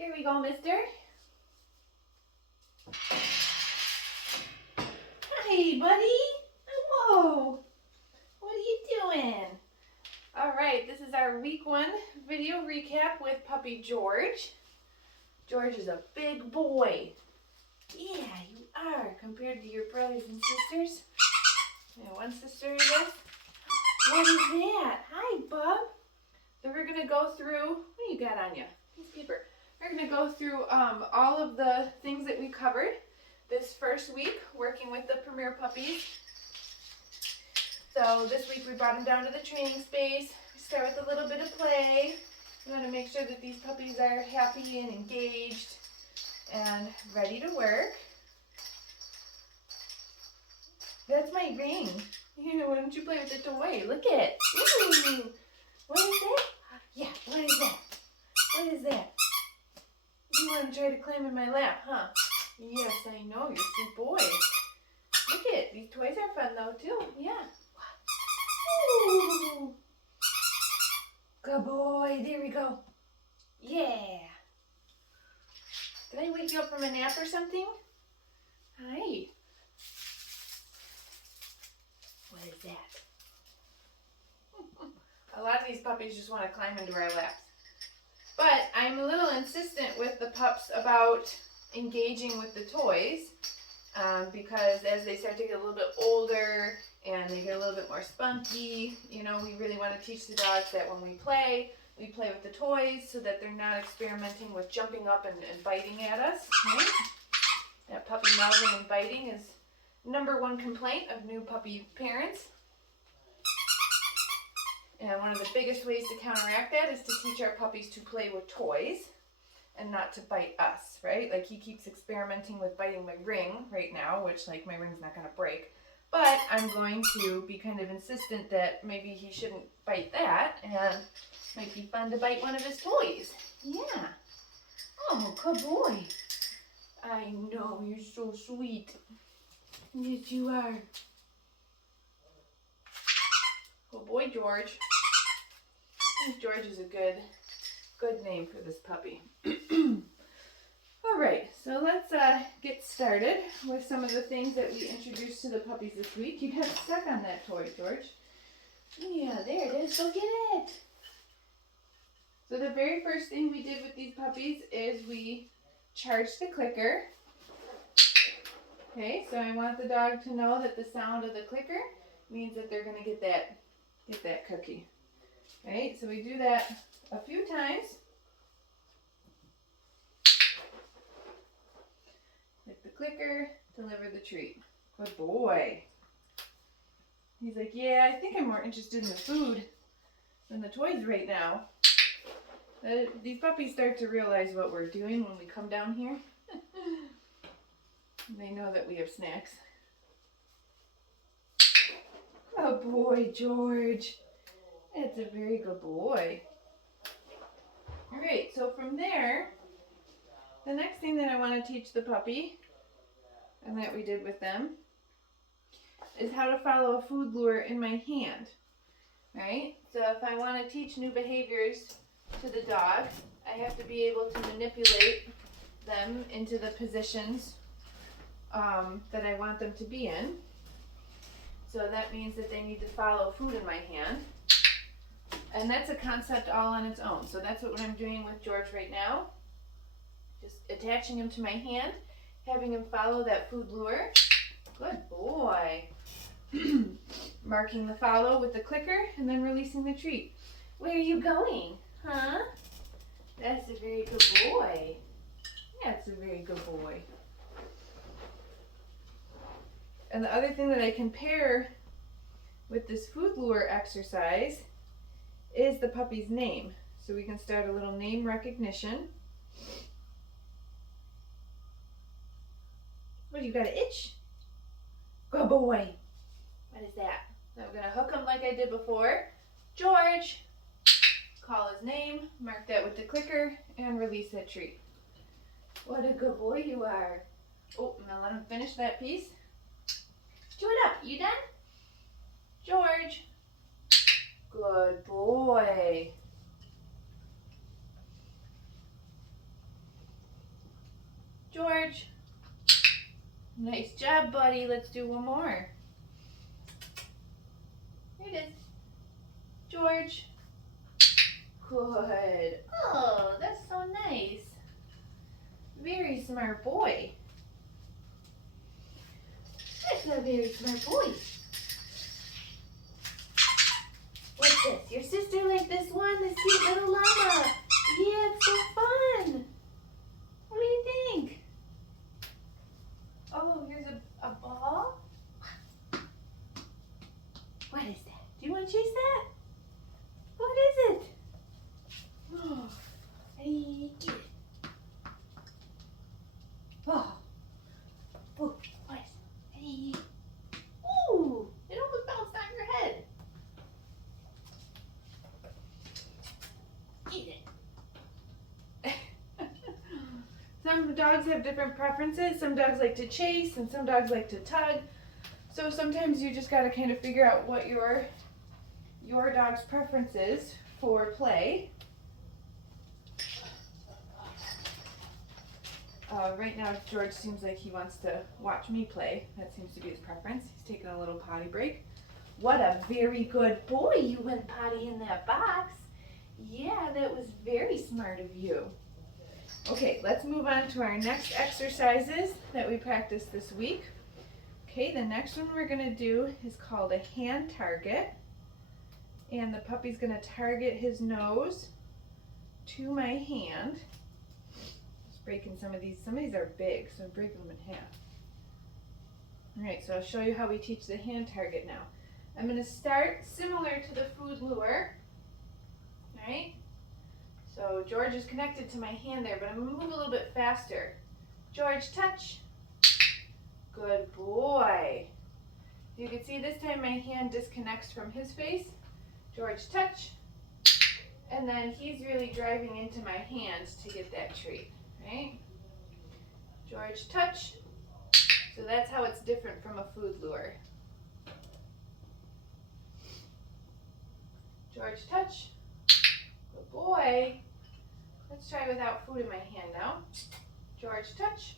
Here we go, mister. Hey, buddy. Whoa. What are you doing? All right, this is our week 1 video recap with puppy George. George is a big boy. Yeah, you are, compared to your brothers and sisters. One sister, I guess. What is that? Hi, bub. So we're going to go through, what do you got on you? Piece of paper. We're going to go through all of the things that we covered this first week working with the Premier puppies. So this week we brought them down to the training space. We start with a little bit of play. We want to make sure that these puppies are happy and engaged and ready to work. That's my ring. Why don't you play with the toy? Look at it. Ooh. What is that? Yeah, what is that? What is that? You want to try to climb in my lap, huh? Yes, I know. You're a sweet boy. Look at it. These toys are fun, though, too. Yeah. Ooh. Good boy. There we go. Yeah. Did I wake you up from a nap or something? Hi. What is that? A lot of these puppies just want to climb into our laps. But I'm a little insistent with the pups about engaging with the toys because as they start to get a little bit older and they get a little bit more spunky, we really want to teach the dogs that when we play with the toys so that they're not experimenting with jumping up and biting at us. Right? That puppy mouthing and biting is #1 complaint of new puppy parents. And one of the biggest ways to counteract that is to teach our puppies to play with toys and not to bite us, right? Like he keeps experimenting with biting my ring right now, which like my ring's not going to break. But I'm going to be kind of insistent that maybe he shouldn't bite that and it might be fun to bite one of his toys. Yeah. Oh, good boy. I know, you're so sweet. Yes, you are. Good boy, George. I think George is a good name for this puppy. All right, so let's get started with some of the things that we introduced to the puppies this week. You got stuck on that toy, George. Yeah, there it is. Go get it. So the very first thing we did with these puppies is we charged the clicker. Okay, so I want the dog to know that the sound of the clicker means that they're going to get that cookie. Right, so we do that a few times. Hit the clicker, deliver the treat. Good boy. He's like, yeah, I think I'm more interested in the food than the toys right now. These puppies start to realize what we're doing when we come down here. They know that we have snacks. Good boy, George. That's a very good boy. All right, so from there, the next thing that I want to teach the puppy, and that we did with them, is how to follow a food lure in my hand. Right? So if I want to teach new behaviors to the dog, I have to be able to manipulate them into the positions that I want them to be in. So that means that they need to follow food in my hand. And that's a concept all on its own. So that's what I'm doing with George right now. Just attaching him to my hand, having him follow that food lure. Good boy. Marking the follow with the clicker and then releasing the treat. Where are you going? Huh? That's a very good boy. That's a very good boy. And the other thing that I can pair with this food lure exercise is the puppy's name. So we can start a little name recognition. What, you got an itch? Good boy. What is that? So I'm going to hook him like I did before. George. Call his name, mark that with the clicker, and release that treat. What a good boy you are. Oh, I'm going to let him finish that piece. Chew it up. You done? George. Good boy. George. Nice job, buddy. Let's do one more. Here it is. George. Good. Oh, that's so nice. Very smart boy. That's a very smart boy. What's this? Your sister like this one? This cute little llama. Yeah, it's so fun. What do you think? Oh, here's a ball. What is that? Do you want to chase that? What is it? Oh, hey, get it. Oh, oh, what is it? Hey. Ooh, it almost bounced on your head. Eat it. Some dogs have different preferences. Some dogs like to chase and some dogs like to tug. So sometimes you just got to kind of figure out what your dog's preference is for play. Right now George seems like he wants to watch me play. That seems to be his preference. He's taking a little potty break. What a very good boy. You went potty in that box. Yeah, that was very smart of you. Okay, let's move on to our next exercises that we practiced this week. Okay, the next one we're going to do is called a hand target. And the puppy's going to target his nose to my hand. Just breaking some of these. Some of these are big, so I'm breaking them in half. Alright, so I'll show you how we teach the hand target now. I'm going to start similar to the food lure. Alright? So George is connected to my hand there, but I'm going to move a little bit faster. George, touch. Good boy. You can see this time my hand disconnects from his face. George, touch. And then he's really driving into my hand to get that treat, right? George, touch. So that's how it's different from a food lure. George, touch. Good boy. Let's try without food in my hand now. George, touch.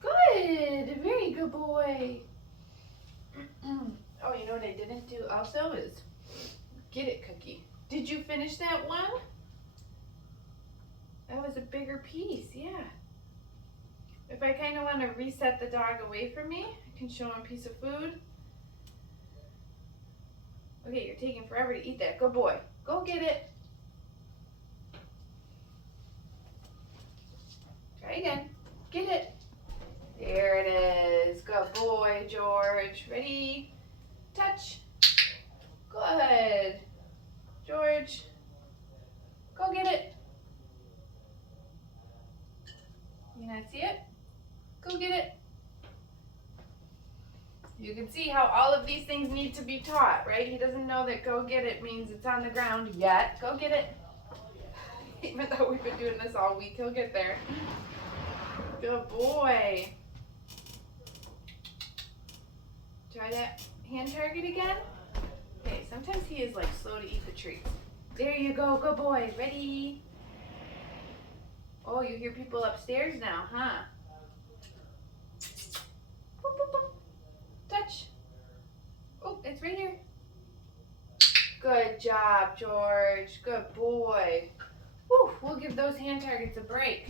Good. Very good boy. Oh, you know what I didn't do also is get it cookie. Did you finish that one? That was a bigger piece, yeah. If I kind of want to reset the dog away from me, I can show him a piece of food. Okay, you're taking forever to eat that. Good boy. Go get it. Try again. Get it. There it is. Good boy, George. Ready? Touch. Good. George, go get it. You not see it? Go get it. You can see how all of these things need to be taught, right? He doesn't know that go get it means it's on the ground yet. Go get it. Even though we've been doing this all week, he'll get there. Good boy. Try that hand target again. Okay, sometimes he is like slow to eat the treats. There you go, good boy. Ready? Oh, you hear people upstairs now, huh? Boop, boop, boop. Touch. Oh, it's right here. Good job, George. Good boy. Whew, we'll give those hand targets a break.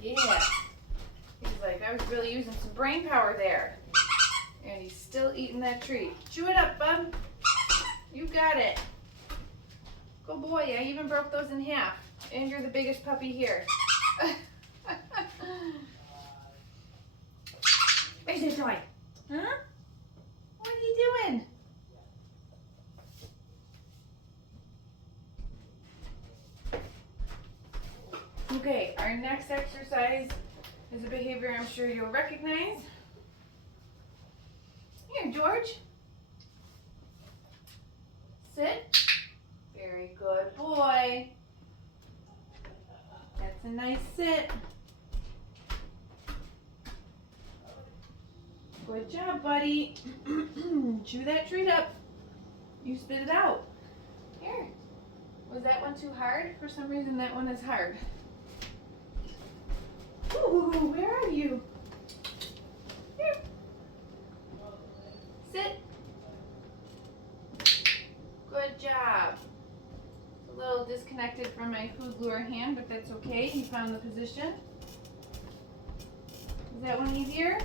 Yeah. He's like, I was really using some brain power there. And he's still eating that treat. Chew it up, bud. You got it. Good boy. I even broke those in half. And you're the biggest puppy here. Where's your toy? Huh? What are you doing? Okay, our next exercise is a behavior I'm sure you'll recognize. Here, George. Sit. Very good boy. That's a nice sit. Good job, buddy. Chew that treat up. You spit it out. Here. Was that one too hard? For some reason that one is hard. Ooh, where are you? Here. Sit. Good job. It's a little disconnected from my food lure hand, but that's okay. He found the position. Is that one easier?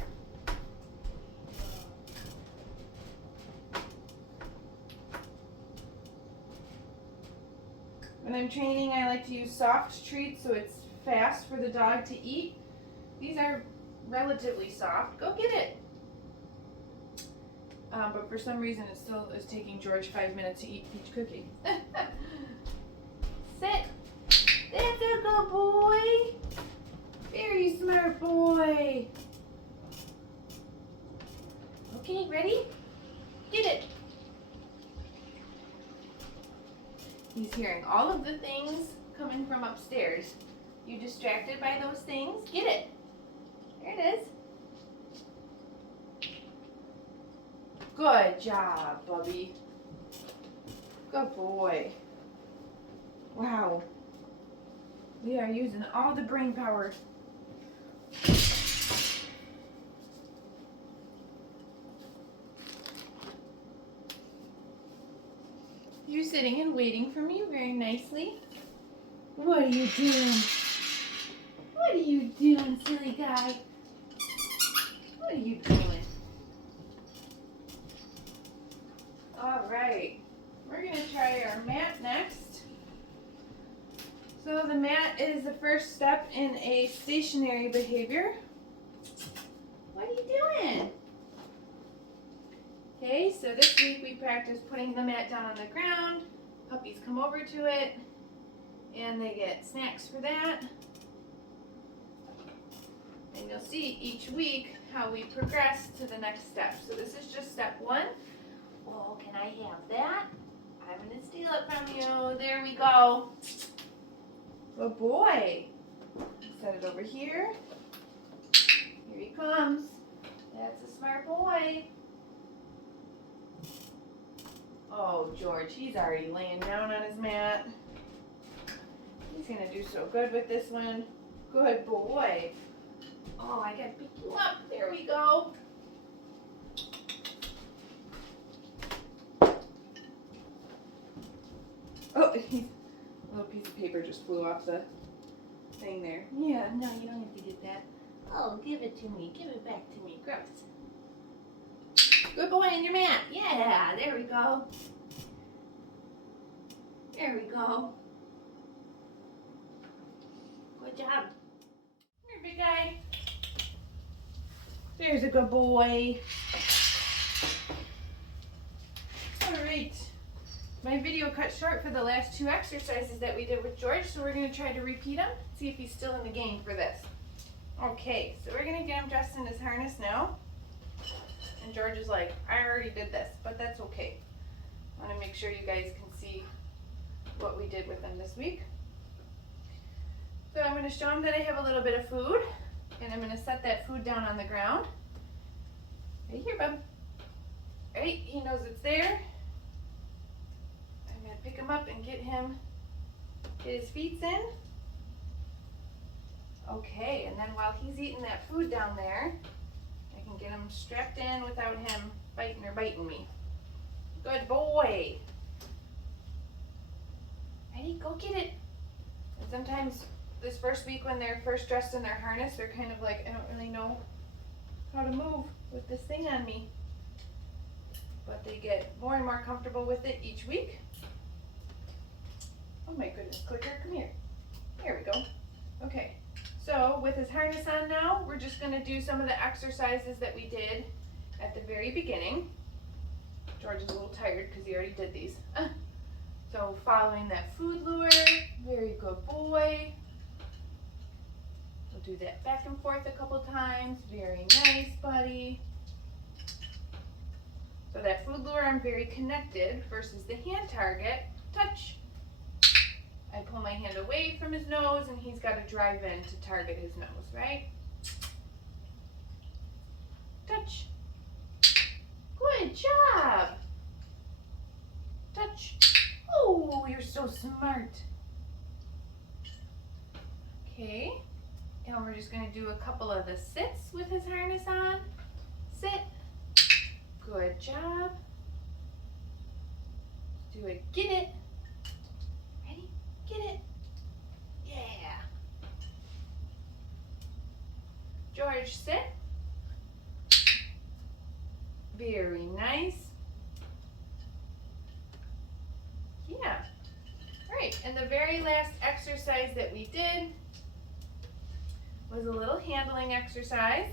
When I'm training, I like to use soft treats so it's fast for the dog to eat. These are relatively soft. Go get it. But for some reason, it still is taking George 5 minutes to eat each cookie. Sit. That's a good boy. Very smart boy. Okay, ready? Get it. He's hearing all of the things coming from upstairs. You distracted by those things? Get it. There it is. Good job, Bubby. Good boy. Wow. We are using all the brain power. You're sitting and waiting for me very nicely. What are you doing? What are you doing, silly guy? What are you doing? All right, we're gonna try our mat next. So the mat is the first step in a stationary behavior. What are you doing? Okay, so this week we practiced putting the mat down on the ground. Puppies come over to it and they get snacks for that. And you'll see each week how we progress to the next step. So this is just step one. Oh, can I have that? I'm gonna steal it from you. There we go. Good boy. Set it over here. Here he comes. That's a smart boy. Oh, George, he's already laying down on his mat. He's gonna do so good with this one. Good boy. Oh, I gotta pick you up. There we go. Oh, a little piece of paper just flew off the thing there. Yeah, no, you don't have to get that. Oh, give it to me. Give it back to me. Gross. Good boy on your mat. Yeah, there we go. There we go. Good job. Here, big guy. There's a good boy. All right. My video cut short for the last two exercises that we did with George, so we're going to try to repeat them, see if he's still in the game for this. Okay, so we're going to get him dressed in his harness now. And George is like, I already did this, but that's okay. I want to make sure you guys can see what we did with him this week. So I'm going to show him that I have a little bit of food, and I'm going to set that food down on the ground. Right here, bub. Right, he knows it's there. I'm going to pick him up and get his feet in. Okay, and then while he's eating that food down there, I can get him strapped in without him biting me. Good boy. Ready? Go get it. And sometimes this first week when they're first dressed in their harness, they're kind of like, I don't really know how to move with this thing on me. But they get more and more comfortable with it each week. Oh my goodness, Clicker, come here. There we go. Okay, so with his harness on now, we're just gonna do some of the exercises that we did at the very beginning. George is a little tired because he already did these. So following that food lure, very good boy. We'll do that back and forth a couple times. Very nice, buddy. So that food lure, I'm very connected versus the hand target, touch. I pull my hand away from his nose and he's got to drive in to target his nose, right? Touch. Good job. Touch. Oh, you're so smart. Okay. And we're just gonna do a couple of the sits with his harness on. Sit. Good job. Do a get it. Ready? Get it. Yeah. George, sit. Very nice. Yeah. All right, and the very last exercise that we did was a little handling exercise.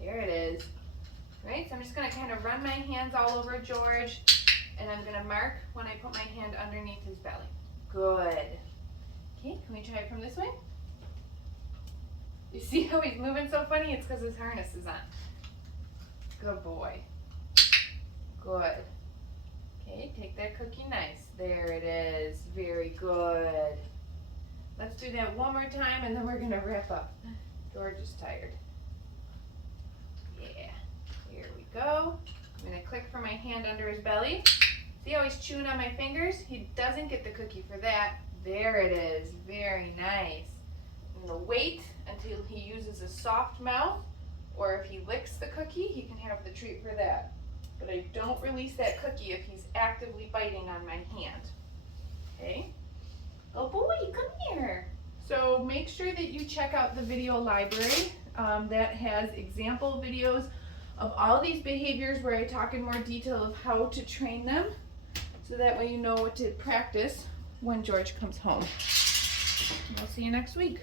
There it is. All right, so I'm just gonna kind of run my hands all over George, and I'm gonna mark when I put my hand underneath his belly. Good. Okay, can we try it from this way? You see how he's moving so funny? It's because his harness is on. Good boy. Good. Okay, take that cookie nice. There it is. Very good. Let's do that one more time and then we're going to wrap up. George is tired. Yeah. Here we go. I'm going to click for my hand under his belly. See how he's chewing on my fingers? He doesn't get the cookie for that. There it is. Very nice. I'm going to wait until he uses a soft mouth, or if he licks the cookie, he can have the treat for that. But I don't release that cookie if he's actively biting on my hand. Okay? Oh boy, come here. So make sure that you check out the video library that has example videos of all these behaviors where I talk in more detail of how to train them, so that way you know what to practice when George comes home. We'll see you next week.